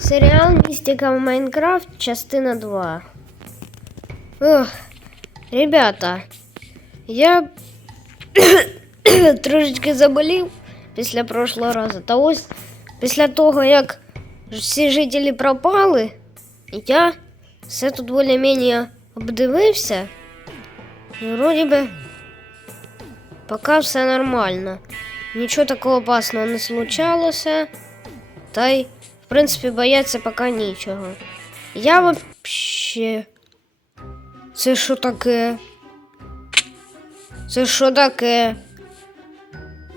Серіал Містика в Майнкрафт, частина 2. Ох, ребята, я трошечки заболів після прошлого разу. Та ось після того, як всі жителі пропали, я все тут більш-менш обдивився. І вроді би поки все нормально. Нічого такого опасного не случалося. Та й, в принципі, бояться поки нічого. Я вообще. Це що таке? Це що таке?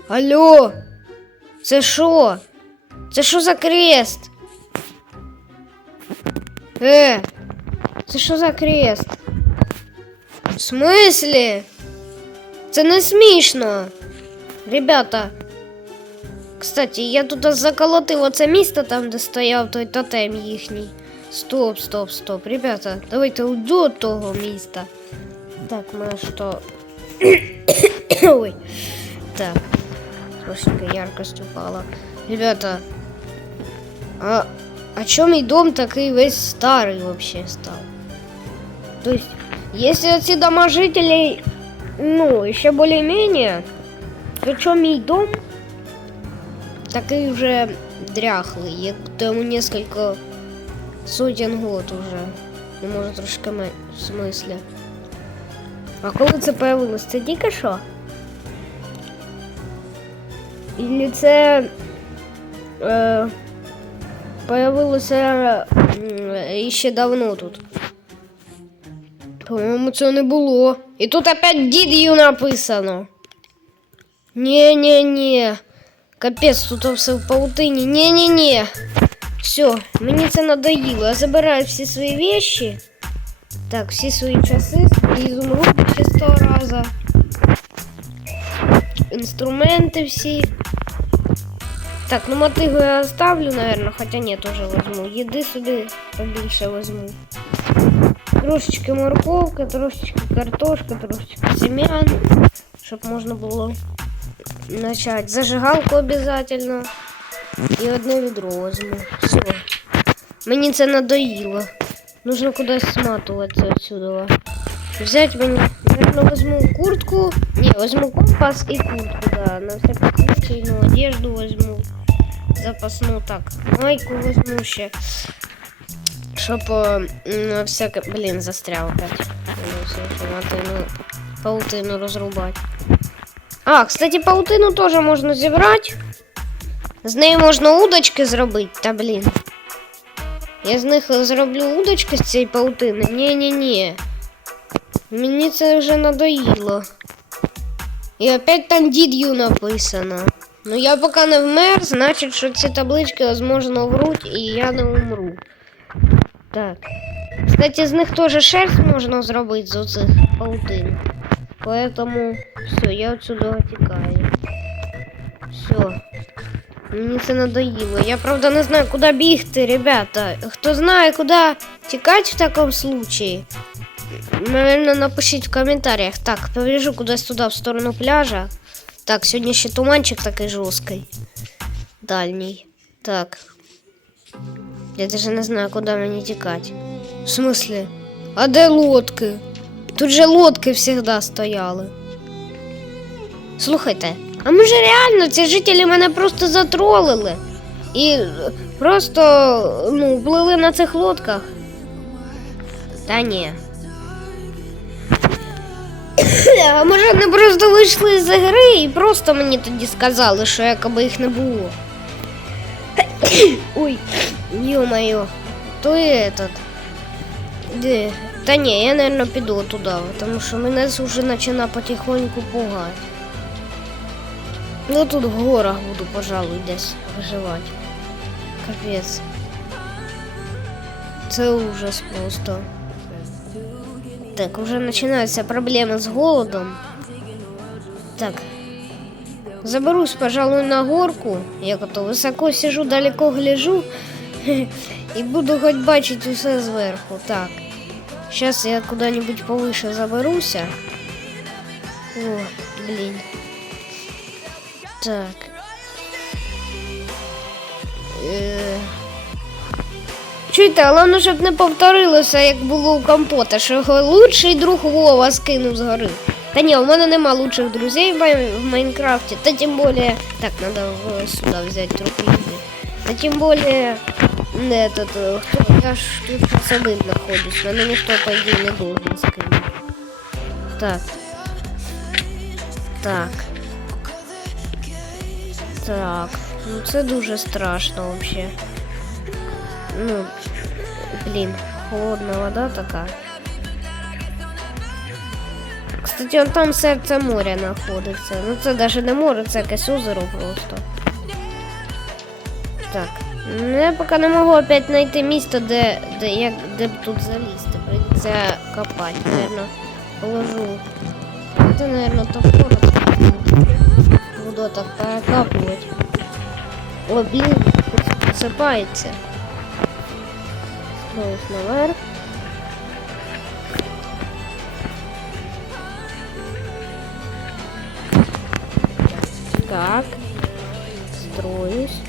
Алло? Це що? Це що за крест? Е, це що за крест? В смислі? Це не смішно. Ребята. Кстати, я тут заколотив оце місто там, де стояв той тотем їхній. Стоп, стоп, стоп. Ребята, давайте до того міста. Так, ми що. Ой. Так. Трошки яркость упала. Ребята. А, а чё мій дом такий весь старий вообще став? То есть, если эти дома жителей, ну, еще более-менее, то чё мій дом такий вже дряхлий, як тому несколько сотен год уже. Ну, може трошки ме... в смислі. А коли це появилось? Це тільки що? Или це е, появилося м, ще давно тут? По-моєму, цього не було. І тут опять дід'ю написано. Не-не-не. Капець, тут все в паутині. Не-не-не. Все, мені це надоїло. Я забираю всі свої вещи. Так, всі свої часи, свої ізумруди ще сто раза. Інструменти всі. Так, ну мотыгу я оставлю, наверное, хотя нет, тоже возьму. Еды собі побільше возьму. Трошечки морковка, трошечки картошка, трошечки семян, щоб можна було начать. Зажигалку обязательно. І одне відро возьму. Все. Мені це надоїло. Нужно кудись сматуватися отсюда. Взять мені, наверное, возьму куртку. Не, возьму компас и куртку, да. На всякий случай, ну, одежду возьму. Запасну так. Майку возьму ще. Щоб е, на всяке. Блін, застряв опять. Ну, все, паутину, паутину розрубати. А, кстати, паутину теж можна зібрати. З неї можна удочки зробити, та блін. Я з них зроблю удочки з цієї паутини. Ні-ні-ні. Мені це вже надоїло. І опять там дід'ю написано. Ну я поки не вмер, значить, що ці таблички, возможно, вруть і я не умру. Так. Кстати, з них теж шерсть можна зробити з оцих паутин. Поэтому все, я отсюда тікаю. Все. Мені це надоїло. Я правда не знаю, куди бігти, ребята. Хто знає, куди тікати в такому случае, наверное, напишіть в коментарях. Так, побіжу кудись туди, в сторону пляжа. Так, сьогодні ще туманчик такий жорсткий. Дальній. Так. Я даже не знаю, куди мені тікати. В смысле? А де лодки? Тут же лодки завжди стояли. Слухайте, а може реально ці жителі мене просто затролили і е, просто ну, плили на цих лодках? Та ні. А може вони просто вийшли з гри і просто мені тоді сказали, що якоби їх не було. Ой, ё-моё, то і этот. Де? Та ні, я, наверное, піду туди, тому що мене вже починає потихоньку пугати. Ну тут в горах буду, пожалуй, десь виживати. Капець. Це ужас просто. Так, уже починаються проблеми з голодом. Так. Заберусь, пожалуй, на горку. Я то високо сижу, далеко гляжу. І буду хоч бачити усе зверху. Так. Сейчас я куда-нибудь повыше заберуся. О, блин. Так. Э, чуєте, головне, щоб не повторилося, як було у компота, що лучший друг Вова скинув з гори. Та ні, у мене нема лучших друзей в Май- Майнкрафті, та тим більше. Так, треба сюди взяти їди. Та тим більше. Не, тут, е, хто, я ж тут зараз один знаходжусь, мене ніхто, по ідеї, не должен скинути. Так. Так. Так. Ну це дуже страшно взагалі. Ну, блін, холодна вода така. Кстати, он там серце моря знаходиться. Ну це навіть не море, це якесь озеро просто. Так. Ну, я поки не можу опять знайти місто, де, де, як, де б тут залізти. Прийдеться копати, наверно. Положу. Це, наверно, топор. Буду так перекапувати. О, блін, посипається. Строюсь наверх. Так. Строюсь.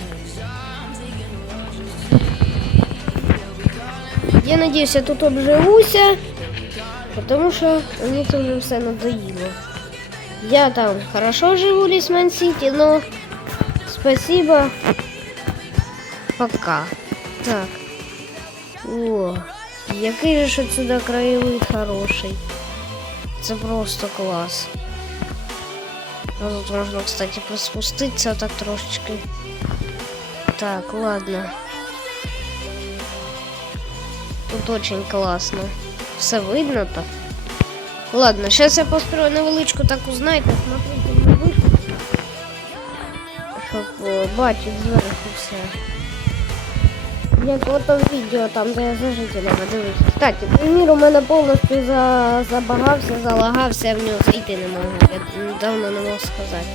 Я надеюсь, я тут обживуся, потому что мне це вже все надоело. Я там хорошо живу Лисман Сити, но спасибо. Пока. Так. О, який же отсюда краєвид хороший. Це просто клас. А тут можна, кстати, спуститися так трошечки. Так, ладно. Тут очень классно. Все видно так. Ладно, сейчас я построю невеличку таку, знаєте, смотрите вихід. Щоб е, бачити зверху все. Як ото відео там, де я за жителями дивлюся. Кстати, примір у мене повністю за... забагався, залагався, я в нього зайти не можу. Я давно не можу сказати.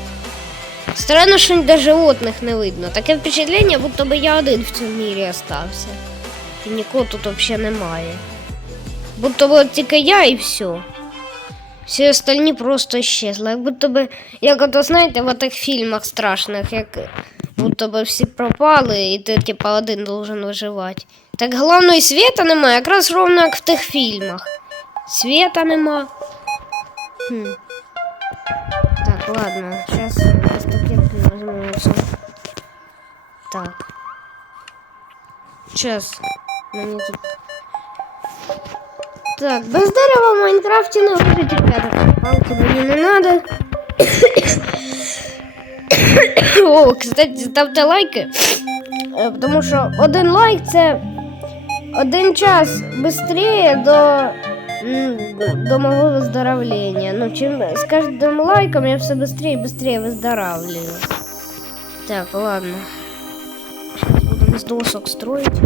Странно, що де животних не видно. Таке впечатлення, будто би я один в цьому мірі остався. І нікого тут взагалі немає. Будто би тільки я і все. Всі остальні просто щезли. Як будто би, як ото знаєте, в тих фільмах страшних, як будто би всі пропали, і ти типа один должен виживати. Так головної світа немає, якраз ровно як в тих фільмах. Світа нема. Хм. Так, ладно, сейчас стакетку возьму. Так. Сейчас. Мені тут. Так, без дерева в Майнкрафті не вижить, ребята. Палки мені не надо. О, кстати, ставте лайки. Е, Тому що один лайк це один час швидше до, м, до мого выздоровления. Ну, чим з кожним лайком я все быстрее и быстрее выздоравливаю. Так, ладно. Сейчас будем из досок строить.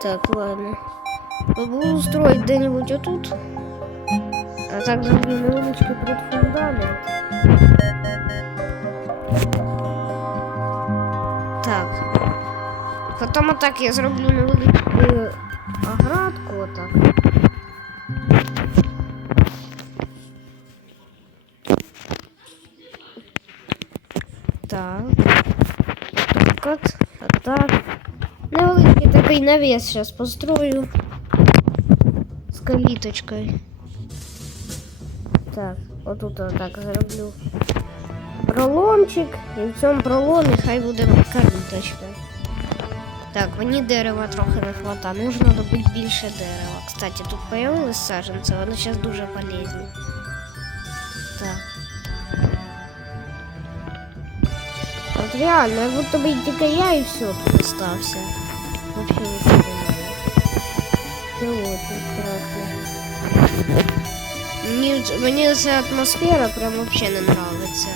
Так, ладно. Буду строить где-нибудь вот тут. А так зроблю невеличкий предфундамент. Так. Потім отак я зроблю невеличку оградку отак. Так. Так от, а так. Такий навіс зараз построю з каліточкою. Так, отут отак зроблю проломчик, і в цьому проломі хай буде каліточка. Так, мені дерева трохи не хватає. Нужно добити більше дерева. Кстати, тут появились саджанці, вони зараз дуже полезні. Так. От реально, як будто би тільки я і все тут остався. Вообще нічого немає. Це очень страшно. Мені, мені ця атмосфера прям вообще не нравиться.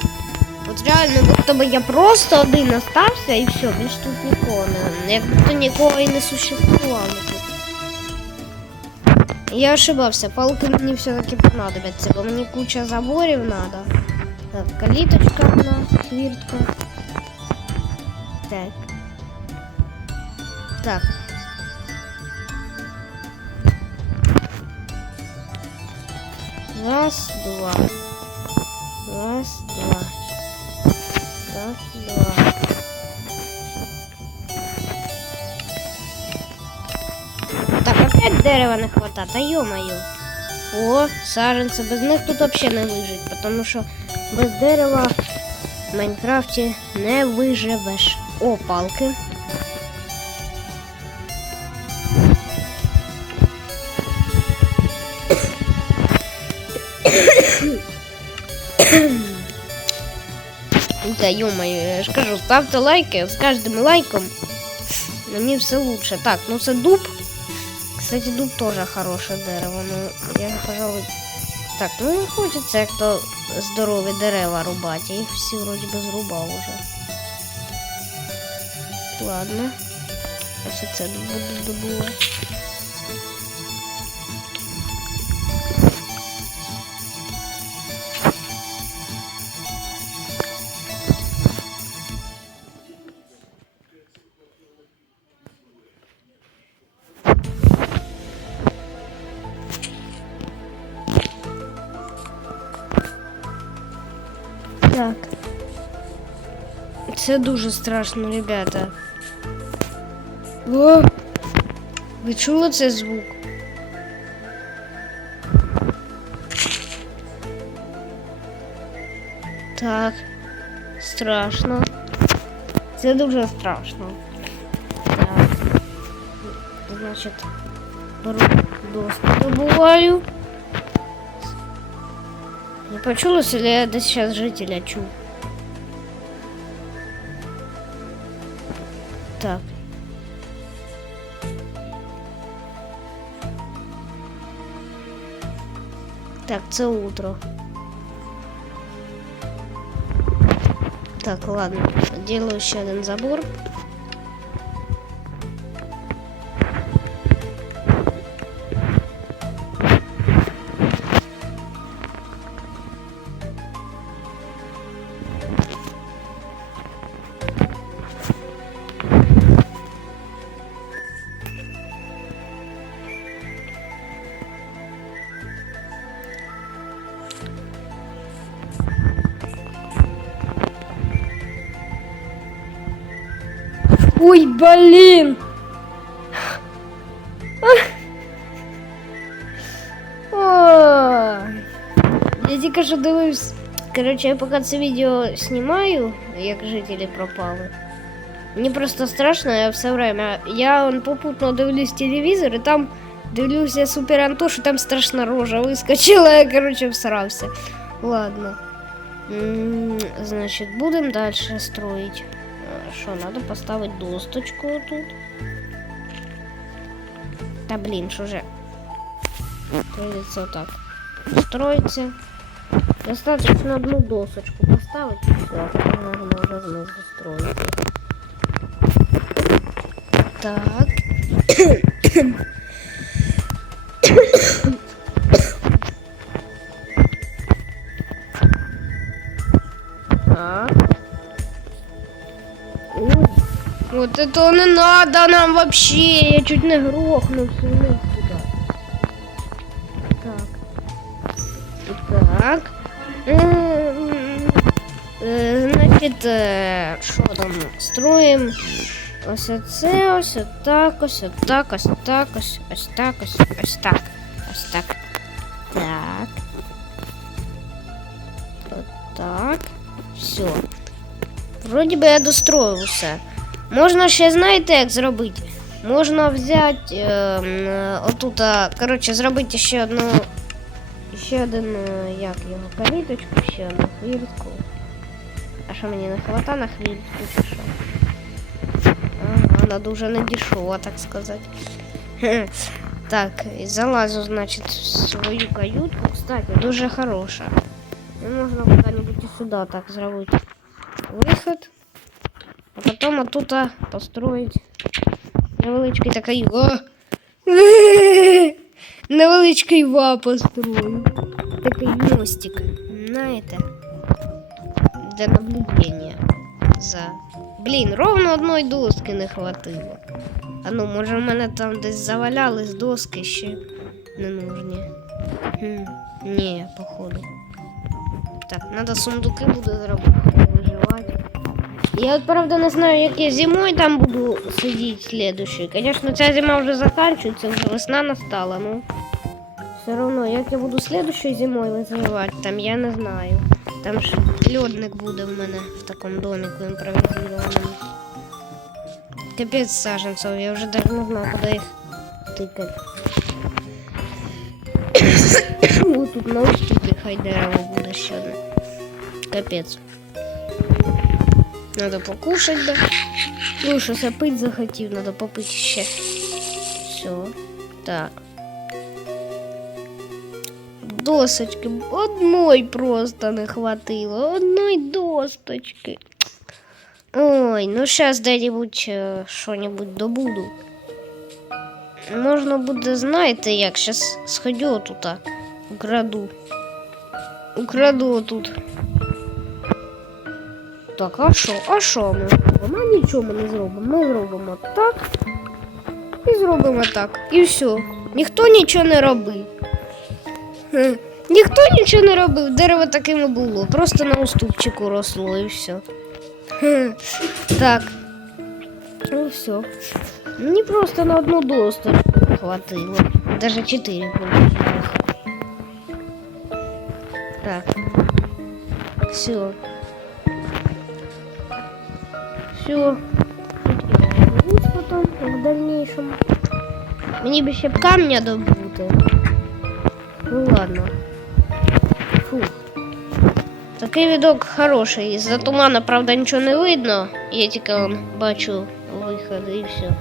От реально, будто би я просто один остався і все, більш тут нікого не. Як будто нікого і не существувало тут. Я ошибався, палки мені все-таки понадобятся, бо мені куча заборів надо. Так, каліточка одна, хвіртка. Так. Так. Раз, два. Раз, два. Раз, два. Так, опять дерева не хватает, а ё-моё. О, саженцы, без них тут вообще не вижить, потому що без дерева в Майнкрафті не виживеш. О, палки. Да, ё-моё, я ж кажу, ставте лайки, з кожним лайком мені все лучше. Так, ну це дуб. Кстати, дуб тоже хорошее дерево, ну я, пожалуй... Так, ну не хочеться як то здорові дерева рубати, я їх всі вроді би зрубав уже. Ладно. Ось це буду добувати. Так. Це дуже страшно, ребята. О! Ви чули цей звук? Так. Страшно. Це дуже страшно. Так. Значить, доску добуваю. Не почулось, или я десь сейчас жителя чу? Так, це утро. Так, ладно. Делаю ще один забор. Ой, блин! Ой. Я тільки що дивився. Короче, я поки це відео знімаю, як жителі пропали. Мені просто страшно, я все время. Я он попутно дивлюсь телевізор, і там дивлюся Супер Антошу, там страшна рожа вискочила, я, короче, всрався. Ладно. М, Значит, будем дальше строить. Что, надо поставить досточку тут. Да блин, что же. Придется вот так. Строится. Достаточно одну досочку поставить. Все, можно уже строить. Так. Так. Ой, Вот это не надо нам вообще. Я чуть не грохнулся вниз сюда. Так. Так. М, Значить, е, що там? Строїмо ось це, ось так, ось так, ось так, ось, ось так, ось, ось так. Ось так. Так. От так. Все. Вроді би я достроїв усе. Можна ще, знаєте, як зробити? Можна взяти е, м, отут, а, коротше, зробити ще одну. Ще один, е, як його, каліточку, ще одну хвіртку. А що мені не хвата на хвіртку чи що? Ага, вона дуже не дешева, так сказати. Хе. Так, і залазу, значить, в свою каютку. Кстати, дуже хороша. Ну, Можна куди-нибудь і сюди так зробити. Виход. А потом оттуда построить невеличкий такий о! невеличкий ва построю. Такий мостик, знаєте, для наблюдення за. Блін, ровно одної доски не хватило. А ну, може, в мене там десь завалялись доски ще ненужні. Хм, ні, походу. Так, треба сундуки буде зробити, виживати. Я от правда не знаю, як я зимою там буду сидіти следующий. Конечно, ця зима вже закінчується, вже весна настала, ну. Все равно, як я буду следующей зимою визивати, там я не знаю. Там ж льодник буде в мене в такому домику імпровізованому. Капець саженців, я вже даже не знаю, куди їх тикати. О, тут на уступі хай дерево буде ще одне. Капець. Надо покушать, да. Що запить захотів, надо попити ще. Все. Так. Досочки. Одной просто не хватило. Одной досточки. Ой, ну сейчас де-нибудь е, що-нибудь добуду. Можна буде, знаєте як, зараз сходю тута. Украду. Украду тут. Так, а що? А що ми зробимо? А нічого не зробимо. Ми зробимо так. І зробимо так. І все. Ніхто нічого не робив. Хе. Ніхто нічого не робив, дерево таким і було. Просто на уступчику росло і все. Хе. Так. Ну все. Мені просто на одну досточку хватило. Даже чотири було. Так. Все. Все. потом в дальнейшем. Мені би ще б камня добути. Ну ладно. Фу. Такий відок хороший. З-за тумана, правда, нічого не видно. Я тільки вон, бачу виходи і все.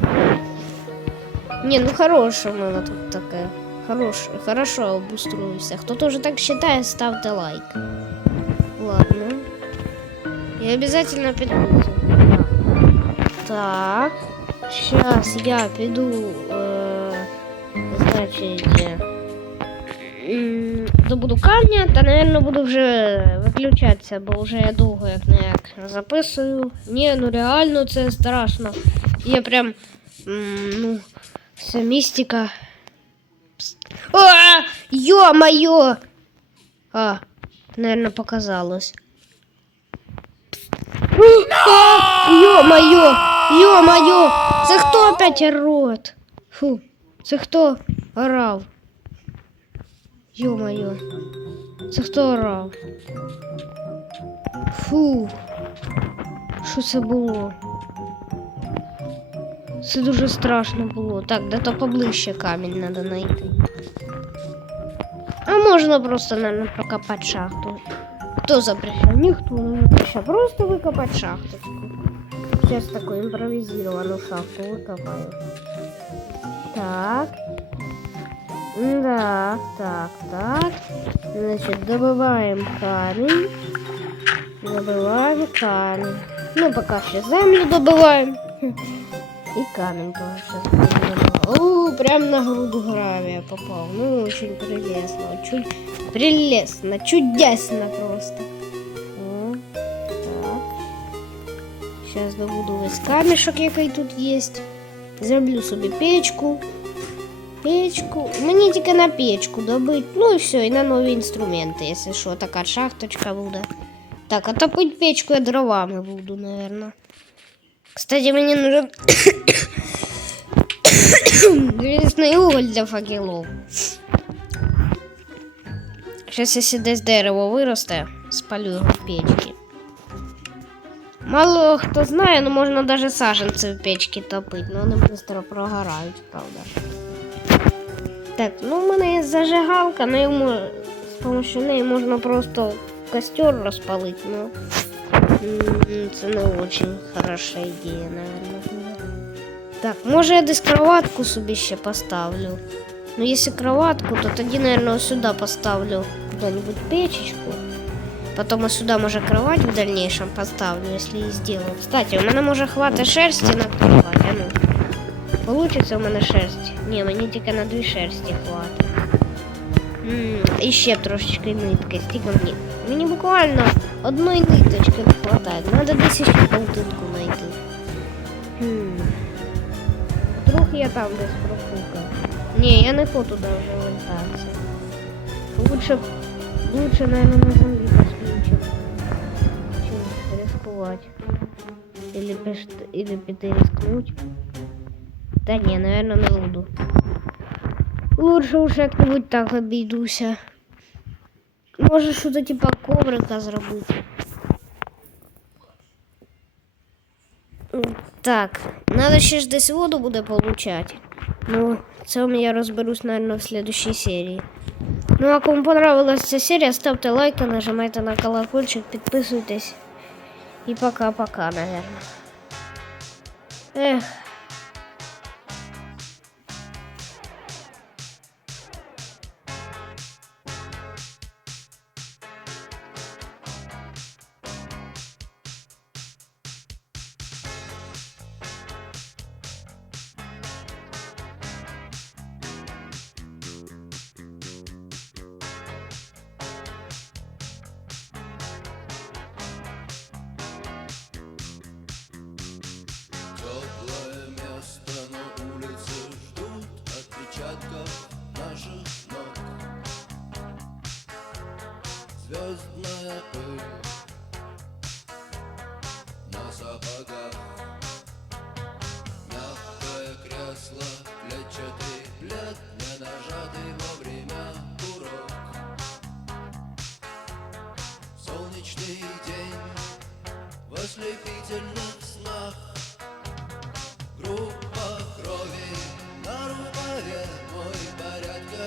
Ні, ну хороше в мене тут таке. Хороше, хорошо обустроївся. Хто теж так вважає, ставте лайк. Ладно. Я обязательно підпишу. Так. Сейчас я піду, е, значить, е, м, добуду камня, та, наверное, буду вже виключатися, бо вже я довго як не як записую. Ні, ну реально це страшно. Я прям, м, ну, вся містика. Пс- А, ё-моё! А, наверное, показалось. А, Ё-моё! Ё-моё! Це хто опять орот? Фу, це хто орав? Ё-моё! Це хто орав? Фу. Що це було? Це дуже страшно було. Так, де-то поближче камінь треба знайти. А можна просто, наверное, прокопати шахту. Кто запрещал? Никто не запрещал. Просто выкопать шахточку. Сейчас такую импровизированную шахту выкопаю. Так. Да, так, так. Значит, добываем камень. Добываем камень. Ну, пока все землю добываем. И камень тоже сейчас. О, прям на груду гравия попал. Ну, очень прелестно. Чуть прелестно, чудесно просто. Сейчас добуду весь камешок, який тут є. Зроблю собі печку. Печку. Мені тільки на печку добить. Ну і все, і на нові інструменти, якщо що, така шахточка буде. Так, а топить печку я дровами буду, наверное. Кстати, мені нужен лісний уголь для факелов. Сейчас, якщо десь дерево виросте, спалю його в печці. Мало хто знає, але можна навіть саженці в печці топити, але вони швидко прогорають, правда. Так, ну в мене є зажигалка, на йому з допомогою неї можна просто костер розпалити, ну це не дуже хороша ідея, наверное. Так, може я десь кроватку собі ще поставлю. Ну, если кроватку, то тоді, вот сюда поставлю куда-нибудь печечку. Потом вот сюда, може, кровать в дальнейшем поставлю, если и сделаю. Кстати, у мене може хватить шерсті на кровать, а ну. Получится у мене шерсть? Ні, мені тільки на дві шерсті хватить. М, І ще б трошечки нитки. Стільки мені. Мені буквально одної ниточки не хватає. Надо десь ще полтинку знайти. Хм. Вдруг я там десь профукав. Не, я не хочу туда уже вертаться. Лучше, лучше, наверное, на земле посмотрим, чем рискувати. порисувати. Или, пиш- или піти рискнуть. Та ні, наверное, не буду. Лучше уж як-небудь так обійдуся. Може, що-то типа коврика зробити. М, Так, надо ще ж десь воду буде получати. Ну, це я розберусь, наверное, в следующей серії. Ну, а кому понравилась ця серія, ставте лайки, нажимайте на колокольчик, підписуйтесь. І пока-пока, наверное. Ех. Звездная пыль на сапогах. Мягкое кресло, клетчатый плед, не нажатый вовремя курок. Солнечный день в ослепительных